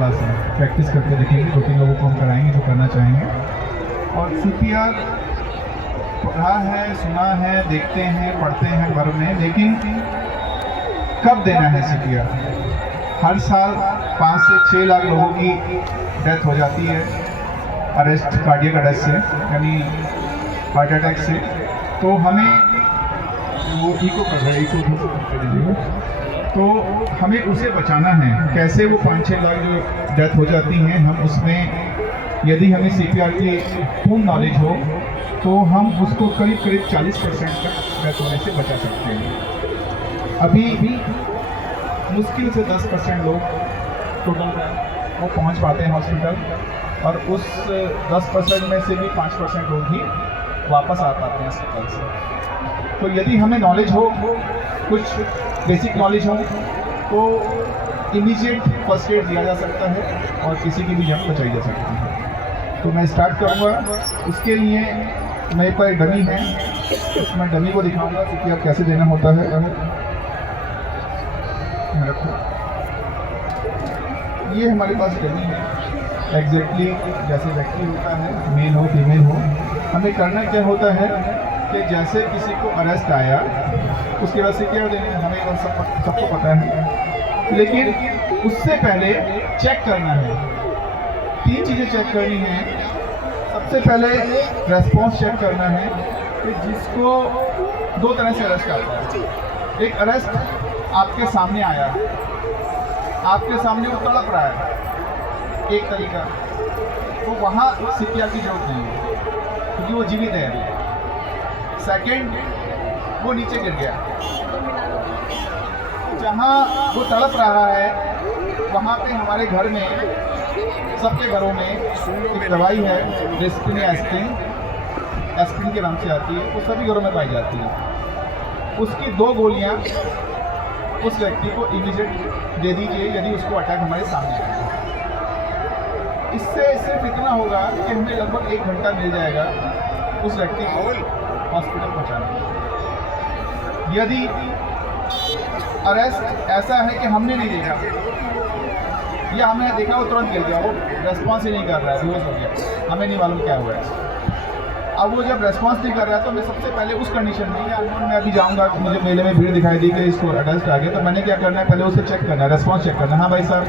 थोड़ा सा प्रैक्टिस करके देखेंगे, 2-3 लोगों को हम कराएंगे जो करना चाहेंगे। और CPR पढ़ा है, सुना है, देखते हैं, पढ़ते हैं घर में, लेकिन कब देना है CPR? हर साल 5 से 6 लाख लोगों की डेथ हो जाती है अरेस्ट, कार्डियक अरेस्ट से, यानी हार्ट अटैक से। तो हमें वो इको कर दीजिएगा, तो हमें उसे बचाना है। कैसे? वो 5-6 लाख जो डेथ हो जाती हैं, हम उसमें यदि हमें CPR की पूर्ण नॉलेज हो तो हम उसको करीब 40% तक डेथ होने से बचा सकते हैं। अभी भी मुश्किल से 10% लोग टोटल वो पहुंच पाते हैं हॉस्पिटल, और उस 10% में से भी 5% लोग ही वापस आ पाते हैं अस्पताल से। तो यदि हमें नॉलेज हो, कुछ बेसिक नॉलेज हो, तो इमीडिएट फर्स्ट एड दिया जा सकता है और किसी की भी जान बचाई जा सकती है। तो मैं स्टार्ट करूँगा। उसके लिए मेरे पास डमी है, उसमें डमी को दिखाऊंगा कि आप कैसे देना होता है। रखो, ये हमारे पास डमी है, एग्जैक्टली जैसे व्यक्ति होता है, मेल हो फीमेल हो। हमें करना क्या होता है कि जैसे किसी को अरेस्ट आया उसके बाद CPR देने हमें सबको पता है, लेकिन उससे पहले चेक करना है। 3 चीज़ें चेक करनी है। सबसे पहले रेस्पॉन्स चेक करना है कि जिसको 2 तरह से अरेस्ट आता है। एक अरेस्ट आपके सामने आया, आपके सामने वो तड़प रहा है, एक तरीका, तो वहाँ CPR की जरूरत नहीं है क्योंकि वो जीवित है। सेकंड, वो नीचे गिर गया, जहाँ वो तड़प रहा है वहाँ पे हमारे घर में, सबके घरों में एक दवाई है रेस्पिन या एस्पिरिन के नाम से आती है, वो सभी घरों में पाई जाती है। उसकी 2 गोलियां उस व्यक्ति को इमीडिएट दे दीजिए यदि उसको अटैक हमारे सामने आए। इससे सिर्फ इतना होगा कि हमें लगभग 1 घंटा मिल जाएगा उस व्यक्ति को हॉस्पिटल पहुंचाने। यदि अरेस्ट ऐसा है कि हमने नहीं देखा या हमने देखा वो तुरंत गिर गया, वो रेस्पॉन्स ही नहीं कर रहा है, बेहोश हो गया, हमें नहीं मालूम क्या हुआ है। अब वो जब रेस्पॉन्स नहीं कर रहा है तो मैं सबसे पहले उस कंडीशन में, या मैं अभी जाऊंगा, मुझे मेले में भीड़ दिखाई दी कि इसको अरेस्ट आ गया, तो मैंने क्या करना है, पहले उसे चेक करना है, रेस्पॉन्स चेक करना है। हाँ भाई साहब,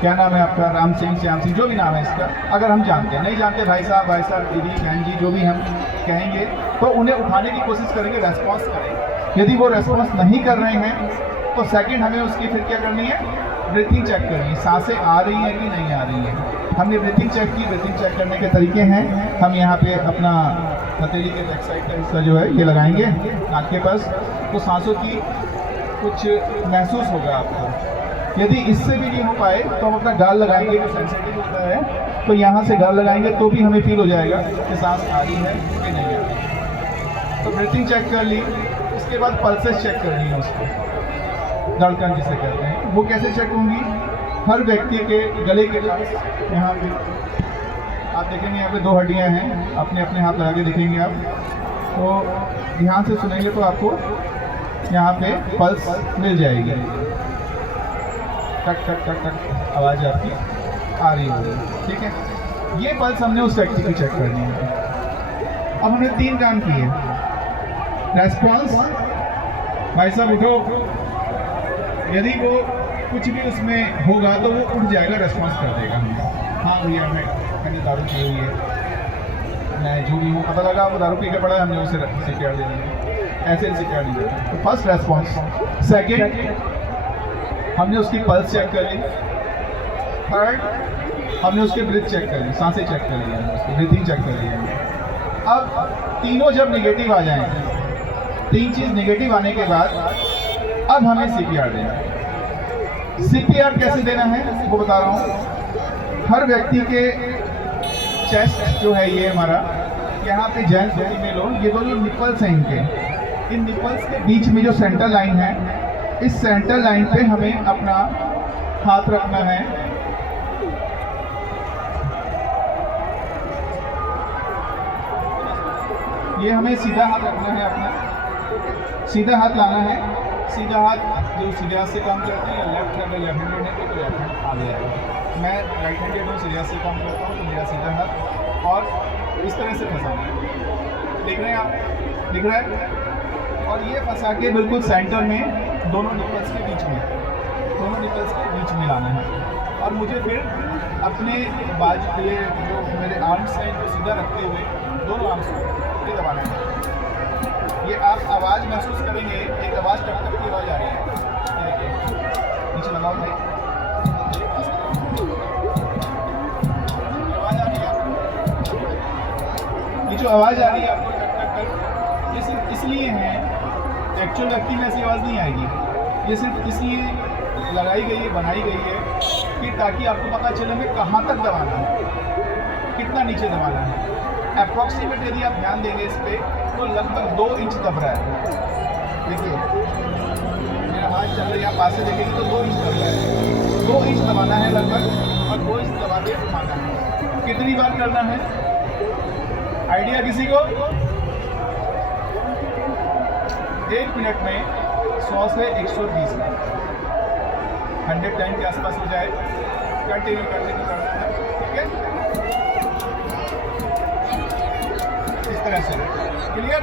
क्या नाम है आपका? राम सिंह, श्याम सिंह, जो भी नाम है इसका। अगर हम जानते हैं, नहीं जानते भाई साहब, दीदी, बहन जी, जो भी हम कहेंगे, तो उन्हें उठाने की कोशिश करेंगे, रेस्पॉन्स करेंगे। यदि वो रेस्पॉन्स नहीं कर रहे हैं तो सेकेंड हमें उसकी फिर क्या करनी है, ब्रीथिंग चेक करनी है, सांसें आ रही हैं कि नहीं आ रही हैं। हमने ब्रीथिंग चेक की। ब्रीथिंग चेक करने के तरीके हैं, हम यहाँ पे अपना हथेली के बैक साइड का हिस्सा जो है ये लगाएंगे नाक के पास, तो सांसों की कुछ महसूस होगा आपको। यदि इससे भी नहीं हो पाए तो हम अपना गाल लगाएंगे, जो सेंसिटिव होता है, तो यहाँ से गाल लगाएंगे तो भी हमें फील हो जाएगा कि सांस आ रही है कि नहीं आ रही। तो ब्रीथिंग चेक कर ली। उसके बाद पल्सेस चेक करनी है उसको, धड़कन जिसे कहते हैं। वो कैसे चेक होंगी? हर व्यक्ति के गले के पास यहाँ पे आप देखेंगे, यहाँ पे 2 हड्डियाँ हैं, अपने अपने हाथ लगा के देखेंगे आप, तो ध्यान से सुनेंगे तो आपको यहाँ पे पल्स मिल जाएगी। टक टक टक टक आवाज़ आपकी आ रही होगी, ठीक है। ये पल्स हमने उस व्यक्ति की चेक करनी है। अब हमने 3 काम किए। रेस्पॉन्स, भाई साहब उठो, यदि वो कुछ भी उसमें होगा तो वो उठ जाएगा, रेस्पॉन्स कर देगा। हाँ भैया, मैंने दारू पी हुई है, मैं जो भी हूँ, पता लगा वो दारू पी के पड़ा है, हमने उसे CPR दे दिया, ऐसे CPR नहीं देते। तो फर्स्ट रेस्पॉन्स। सेकेंड, हमने उसकी पल्स चेक कर ली। थर्ड, हमने उसके ब्रीथ चेक कर ली, सांसें चेक कर ली, उसकी ब्रीथिंग चेक कर ली। अब तीनों जब निगेटिव आ जाएंगे, 3 चीज़ निगेटिव आने के बाद अब हमें CPR देना है। CPR कैसे देना है वो बता रहा हूँ। हर व्यक्ति के चेस्ट जो है ये हमारा, यहाँ पे जेंट्स हो फीमेल हो, ये दोनों निपल्स हैं इनके, इन निपल्स के बीच में जो सेंटर लाइन है, इस सेंटर लाइन पे हमें अपना हाथ रखना है। ये हमें सीधा हाथ रखना है, अपना सीधा हाथ लाना है। सीधा हाथ जो सीधे हाथ से काम करते हैं, या लेफ्ट अगर लेफ्ट हैंडेड है तो लेफ्ट हैंड आगे आएगा। मैं राइट हैंडेड हूँ, सीधे हाथ से काम करता हूँ, तो मेरा सीधा हाथ और इस तरह से फंसाना है। देख रहे हैं आप, दिख रहा है? और ये फंसा के बिल्कुल सेंटर में दोनों निपल्स के बीच में, दोनों निपल्स के बीच में लाना है। और मुझे फिर अपने बाजू, ये जो मेरे आर्म्स हैं इनको सीधा रखते हुए दोनों आर्म्स को ये दबाना है। ये आप आवाज़ महसूस करेंगे, एक आवाज़ टक टक की आवाज़ आ रही है, ये देखिए नीचे लगाओ भाई, आवाज़ आ रही है, ये जो आवाज़ आ रही है आपको टक टक टक, ये सिर्फ इसलिए है, एक्चुअल व्यक्ति में ऐसी आवाज़ नहीं आएगी, ये सिर्फ इसलिए लगाई गई है, बनाई गई है कि ताकि आपको पता चले कि कहाँ तक दबाना है, कितना नीचे दबाना है। अप्रॉक्सीमेट यदि आप ध्यान देंगे इस पर तो लगभग 2 इंच दब रहा है। देखिए मेरा हाथ चल रहा है, पास से देखेंगे तो 2 इंच दब रहा है, 2 इंच दबाना है लगभग, और 2 इंच दबा के घुमाना है। कितनी बार करना है, आइडिया किसी को? 1 मिनट में 100 से 120 100 टाइम के आसपास हो जाए, कंटिन्यू करना है, ठीक है? इस तरह से, क्लियर?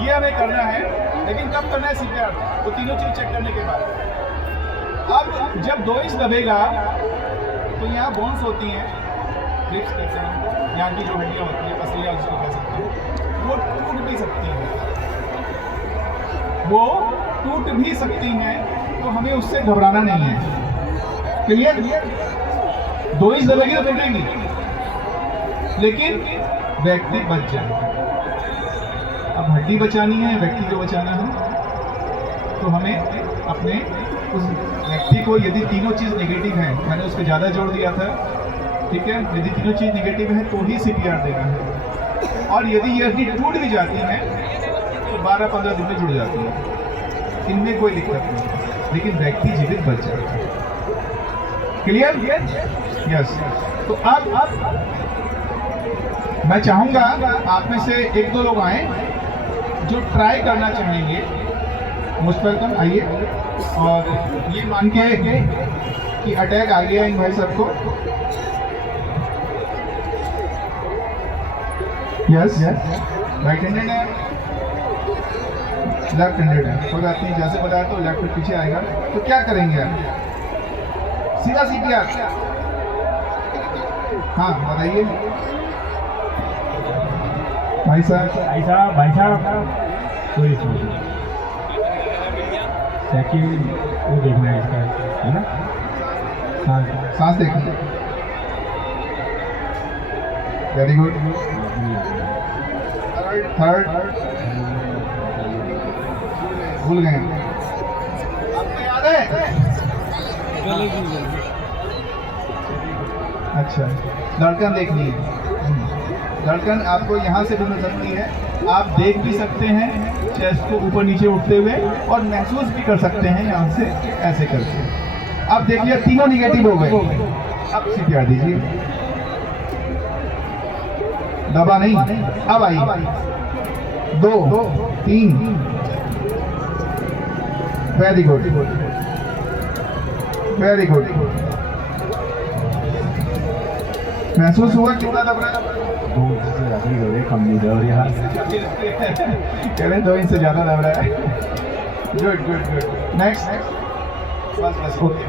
ये हमें करना है, लेकिन कब करना है सीपीआर? तो तीनों चीज चेक करने के बाद। अब जब 2 इंच दबेगा तो यहाँ बोन्स होती हैं, रिब्स कहते हैं, यहाँ की जो हड्डियाँ होती हैं, पसलियाँ जिसको कह सकते हैं, वो टूट भी सकती हैं, वो टूट भी सकती हैं, तो हमें उससे घबराना नहीं है। क्लियर? 2 इंच दबेगी तो टूटेंगी, लेकिन व्यक्ति बच जाए। अब हड्डी बचानी है, व्यक्ति को बचाना है, तो हमें अपने उस व्यक्ति को, यदि तीनों चीज़ नेगेटिव है, मैंने उस पर ज़्यादा जोर दिया था, ठीक है, यदि तीनों चीज़ नेगेटिव है तो ही सीपीआर देना है। और यदि ये हड्डी टूट भी जाती है तो 12-15 दिन में जुड़ जाती है, इनमें कोई दिक्कत नहीं, लेकिन व्यक्ति जीवित बच जाता है। क्लियर? यस। तो अब मैं चाहूँगा आप में से 1-2 लोग आए जो ट्राई करना चाहेंगे, मोस्ट वेलकम, आइए। और ये मान के कि अटैक आ गया इन भाई सबको, यस, राइट हैंडेड है, लेफ्ट हैंडेड है, कोई बात नहीं, जैसे बताया तो लेफ्ट पीछे आएगा, तो क्या करेंगे आप? सीधा सीपीआर। हाँ बताइए भाई साहब, कोई सेकंड वो देखना है इसका, है ना? हाँ, सांस देखिए, वेरी गुड। थर्ड भूल गए, आपको याद है? अच्छा, धड़कन देखनी है, धड़कन आपको यहाँ से भी मिल सकती है, आप देख भी सकते हैं चेस्ट को ऊपर नीचे उठते हुए, और महसूस भी कर सकते हैं यहाँ से ऐसे करके। अब देख लिया, तीनों निगेटिव हो गए, अब सीपीआर दीजिए, दबा नहीं, अब आइए, 2, 3, वेरी गुड, वेरी गुड। महसूस हुआ कितना दब रहा है? 2 इंच से ज़्यादा ही हो रही, कम नहीं दब रहा, कह रहे 2 इंच से ज़्यादा दब रहा है। गुड गुड गुड, नेक्स्ट, बस ओके।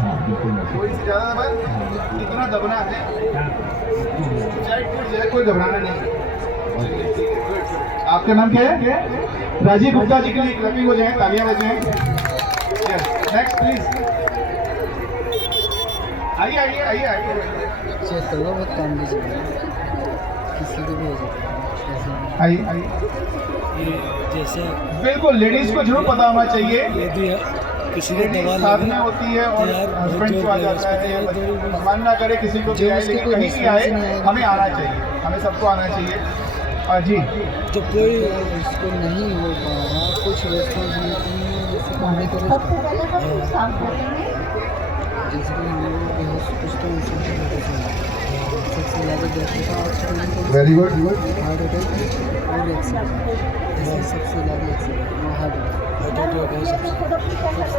हाँ बिल्कुल, 2 इंच से ज़्यादा दबा, कितना दबना है, चाहे टूट जाए कोई घबराना नहीं। आपका नाम क्या है? राजीव गुप्ता जी के लिए क्लैपिंग हो जाए, तालियां बजाएं। नेक्स्ट प्लीज, आइए आइए आइए आइए, थोड़ा बहुत काम भी चाहिए, किसी को भी हो सकता है। आइए आइए, ये जैसे बिल्कुल लेडीज को जरूर पता होना चाहिए, यदि किसी को लेडीज दवा साथ लगे में होती है और यार, हस्बैंड को आ जाता है, या भगवान ना करे किसी को भी जो आए, उसको लेकिन कोई कहीं भी आए response नहीं आएगा। हमें आना चाहिए, हमें सबको आना चाहिए। और जी जब कोई उसको नहीं हो पा रहा, कुछ रिस्पॉन्सिबिलिटी नहीं, जैसे पढ़ाई करो, सबसे पहले तो हम साफ करेंगे। जैसे कि हम लोग कुछ तो सबसे ज़्यादा देखा था accident very good heart attack और एक्सीडेंट ऐसे सबसे ज़्यादा एक्सीडेंट हार्ट अटैक हो गया सबसे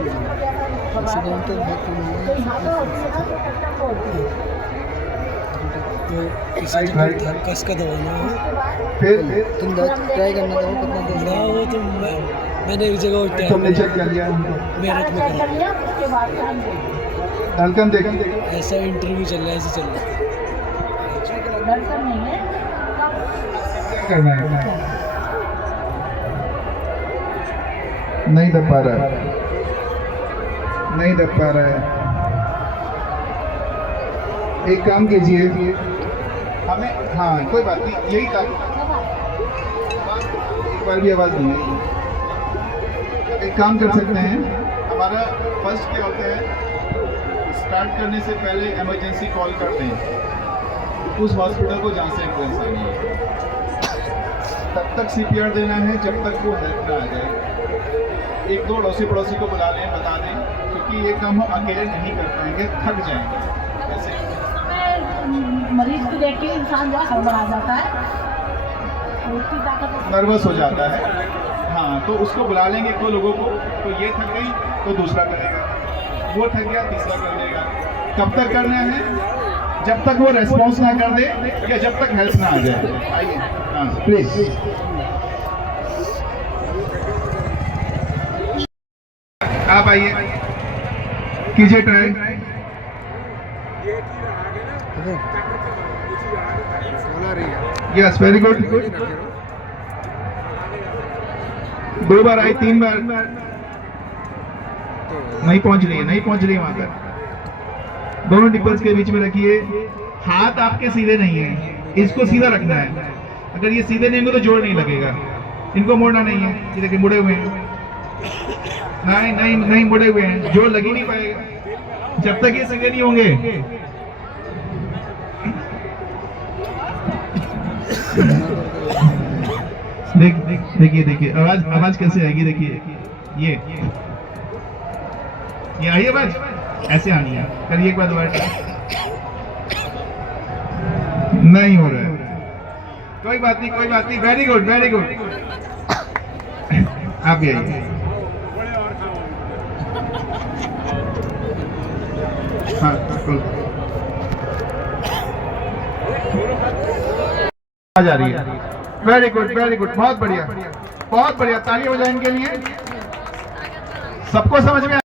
ज़्यादा एक्सीडेंटल है तो कस का दबाना है फिर तुम ट्राई करना था वो कितना देर ना वो तो मैंने एक जगह तुमने चेक कर लिया उनको मेरठ में करा धड़कन देख ऐसा इंटरव्यू चल रहा है, ऐसे चल रहा है। करना है नहीं दब पा रहा है नहीं दब पा रहा है एक काम कीजिए हमें हाँ कोई बात नहीं यही था एक बार भी आवाज़ नहीं आई एक काम कर सकते हैं हमारा फर्स्ट क्या होता है स्टार्ट करने से पहले इमरजेंसी कॉल करते हैं उस हॉस्पिटल को जहाँ से एम्बुलेंस आनी है तब तक CPR देना है जब तक वो हेल्प ना आ जाए एक दो अड़ोसी पड़ोसी को बुला लें बता दें क्योंकि ये काम हम अकेले नहीं कर पाएंगे थक जाएंगे ऐसे मरीज को देख के इंसान जो हड़बड़ा जाता है उसकी ताकत नर्वस हो जाता है हाँ तो उसको बुला लेंगे एक दो लोगों को तो ये थक गई तो दूसरा करेगा वो थक गया तीसरा कर लेगा कब तक करना है जब तक वो रेस्पॉन्स ना कर दे या जब तक हेल्प ना आ जाए आइए हाँ प्लीज आप आइए कीजिए ट्राई यस वेरी गुड दो बार आई तीन बार नहीं पहुंच रही है वहां पर दोनों निपल्स के बीच में रखिए हाथ आपके सीधे नहीं है इसको सीधा रखना है अगर ये सीधे नहीं होंगे तो जोड़ नहीं लगेगा इनको मोड़ना नहीं है ये देखिए मुड़े हुए हैं नहीं मुड़े हुए हैं जोड़ लग ही नहीं पाएगा जब तक ये सीधे नहीं होंगे देखिए आवाज कैसे आएगी देखिए ये आई आवाज ऐसे आनी है करिए एक बार दोबारा नहीं हो रहा है कोई बात नहीं वेरी गुड आप भी आइए हाँ बिल्कुल आ जा रही है वेरी गुड बहुत बढ़िया ताली हो जाए इनके लिए सबको समझ में